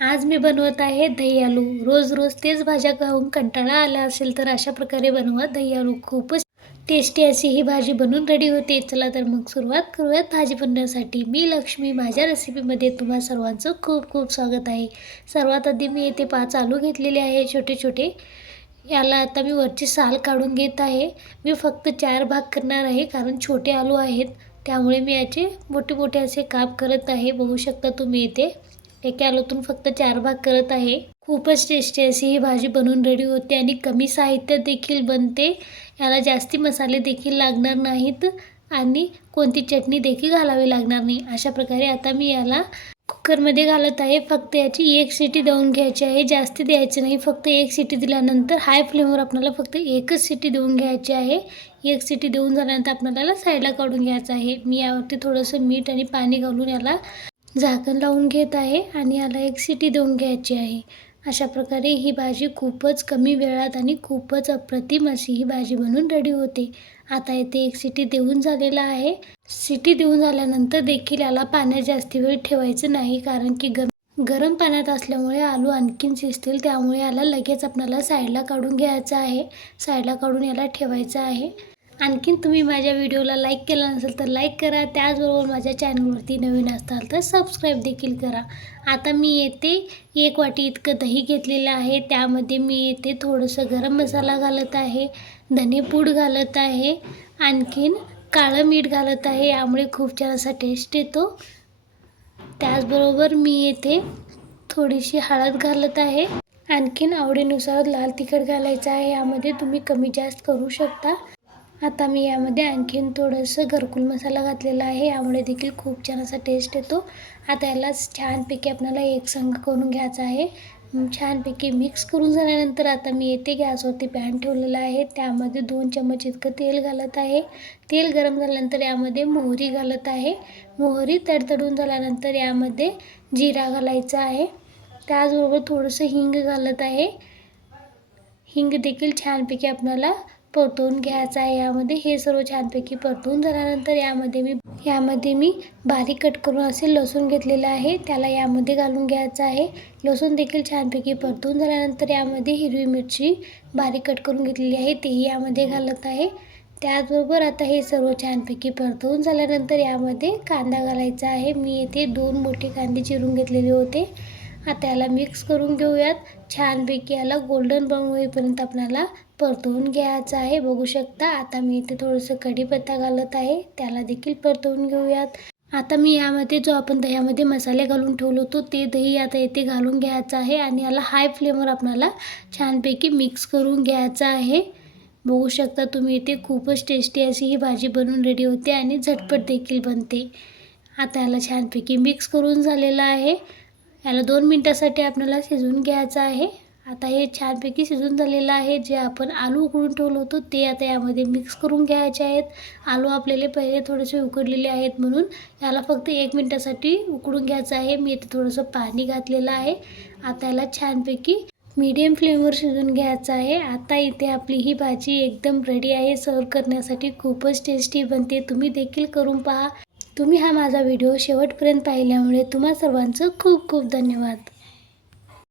आज मी बनवत आहे दही आलू रोज रोज तेच भाज्या खाऊन कंटाळा आला असेल तर अशा प्रकारे बनवा दही आलू खूपच टेस्टी अशी ही भाजी बनून रेडी होते. चला तर मग सुरुवात करूयात भाजी बनवण्यासाठी. मी लक्ष्मी माझ्या रेसिपीमध्ये तुम्हा सर्वांचं खूप खूप स्वागत आहे. सर्वात आधी मी येथे पाच आलू घेतलेले आहे छोटे छोटे. याला आता मी वरची साल काढून घेत आहे. मी फक्त चार भाग करणार आहे कारण छोटे आलू आहेत. त्यामुळे मी याचे मोठे मोठे असे काप करत आहे. बघू शकता तुम्ही इथे. एका आलूतून फक्त चार भाग करत आहे. खूपच टेस्टी अशी ही भाजी बनवून रेडी होते आणि कमी साहित्य देखील बनते. याला जास्ती मसाले देखील लागणार नाहीत आणि कोणती चटणी देखील घालावी लागणार नाही. अशा प्रकारे आता मी याला कुकरमध्ये घालत आहे. फक्त याची एक सिटी देऊन घ्यायची आहे. जास्ती द्यायची नाही. फक्त एक सिटी दिल्यानंतर हाय फ्लेमवर आपल्याला फक्त एकच सिटी देऊन घ्यायची आहे. एक सिटी देऊन झाल्यानंतर आपल्याला साईडला काढून घ्यायचं आहे. मी यावरती थोडंसं मीठ आणि पाणी घालून याला झाकण लावून घेत आहे आणि याला एक सिटी देऊन घ्यायची आहे. अशा प्रकारे ही भाजी खूपच कमी वेळात आणि खूपच अप्रतिम अशी ही भाजी बनून रेडी होते. आता इथे एक सिटी देऊन झालेला आहे. सिटी देऊन झाल्यानंतर देखील याला पाण्यात जास्त वेळ ठेवायचं नाही कारण की गम गरम पाण्यात असल्यामुळे आलू आणखीन शिजतील. त्यामुळे याला लगेच आपल्याला साईडला काढून घ्यायचं आहे. साईडला काढून याला ठेवायचं आहे. आणखीन तुम्ही माझ्या व्हिडिओला लाईक केला नसेल तर लाईक करा. त्याचबरोबर माझ्या चॅनलवरती नवीन असाल तर सबस्क्राईब देखील करा. आता मी येते. एक वाटी इतकं दही घेतलेलं आहे. त्यामध्ये मी येते थोडंसं गरम मसाला घालत आहे. धनेपूड घालत आहे. आणखीन काळं मीठ घालत आहे. यामुळे खूप छान असा टेस्ट येतो. त्याचबरोबर मी येते थोडीशी हळद घालत आहे. आणखीन आवडीनुसार लाल तिखट घालायचं आहे. यामध्ये तुम्ही कमी जास्त करू शकता. आता मी यामध्ये आणखीन थोडंसं घरकुल मसाला घातलेला आहे. यामुळे देखील खूप छान असा टेस्ट येतो. आता याला छानपैकी आपल्याला एक संघ करून घ्यायचा आहे. छानपैकी मिक्स करून झाल्यानंतर आता मी येथे गॅसवरती पॅन ठेवलेला आहे. त्यामध्ये दोन चम्मच इतकं तेल घालत आहे. तेल गरम झाल्यानंतर यामध्ये मोहरी घालत आहे. मोहरी तडतडून झाल्यानंतर यामध्ये जिरा घालायचा आहे. त्याचबरोबर थोडंसं हिंग घालत आहे. हिंग देखील छानपैकी आपल्याला परतून घ्यायचं आहे यामध्ये. हे सर्व छानपैकी परतून झाल्यानंतर यामध्ये मी यामध्ये मी बारीक कट करून असे लसूण घेतलेलं आहे. त्याला यामध्ये घालून घ्यायचं आहे. लसूण देखील छानपैकी परतून झाल्यानंतर यामध्ये हिरवी मिरची बारीक कट करून घेतलेली आहे. तेही यामध्ये घालत आहे. त्याचबरोबर आता हे सर्व छानपैकी परतवून झाल्यानंतर यामध्ये कांदा घालायचा आहे. मी येथे दोन मोठे कांदे चिरून घेतलेले होते. आता याला मिक्स करून घेऊयात. छानपैकी याला गोल्डन ब्राऊन होईपर्यंत आपल्याला परतवून घ्यायचं आहे. बघू शकता आता मी इथे थोडंसं कढीपत्ता घालत आहे. त्याला देखील परतवून घेऊयात. आता मी यामध्ये जो आपण दह्यामध्ये मसाले घालून ठेवलो होतो ते दही आता येथे घालून घ्यायचं आहे आणि याला हाय फ्लेमवर आपल्याला छानपैकी मिक्स करून घ्यायचं आहे. बघू शकता तुम्ही इथे खूपच टेस्टी अशी ही भाजी बनवून रेडी होते आणि झटपट देखील बनते. आता याला छानपैकी मिक्स करून झालेलं आहे. याला दोन मिनटासाठी आपल्याला शिजवून घ्यायचं आहे. आता हे छानपैकी शिजून झालेलं आहे. जे आपण आलू उकडून ठेवलं होतं ते आता यामध्ये मिक्स करून घ्यायचे आहेत. आलू आपल्याला पहिले थोडेसे उकडलेले आहेत म्हणून याला फक्त एक मिनटासाठी उकडून घ्यायचं आहे. मी इथे थोडंसं पाणी घातलेलं आहे. आता याला छानपैकी मीडियम फ्लेमवर शिजून घ्यायचं आहे. आता इथे आपली ही भाजी एकदम रेडी आहे. सर्व करण्यासाठी खूपच टेस्टी बनते. तुम्ही देखील करून पहा. तुम्ही हा माझा व्हिडिओ शेवटपर्यंत पाहिल्यामुळे तुम्हा सर्वांचं खूप खूप धन्यवाद.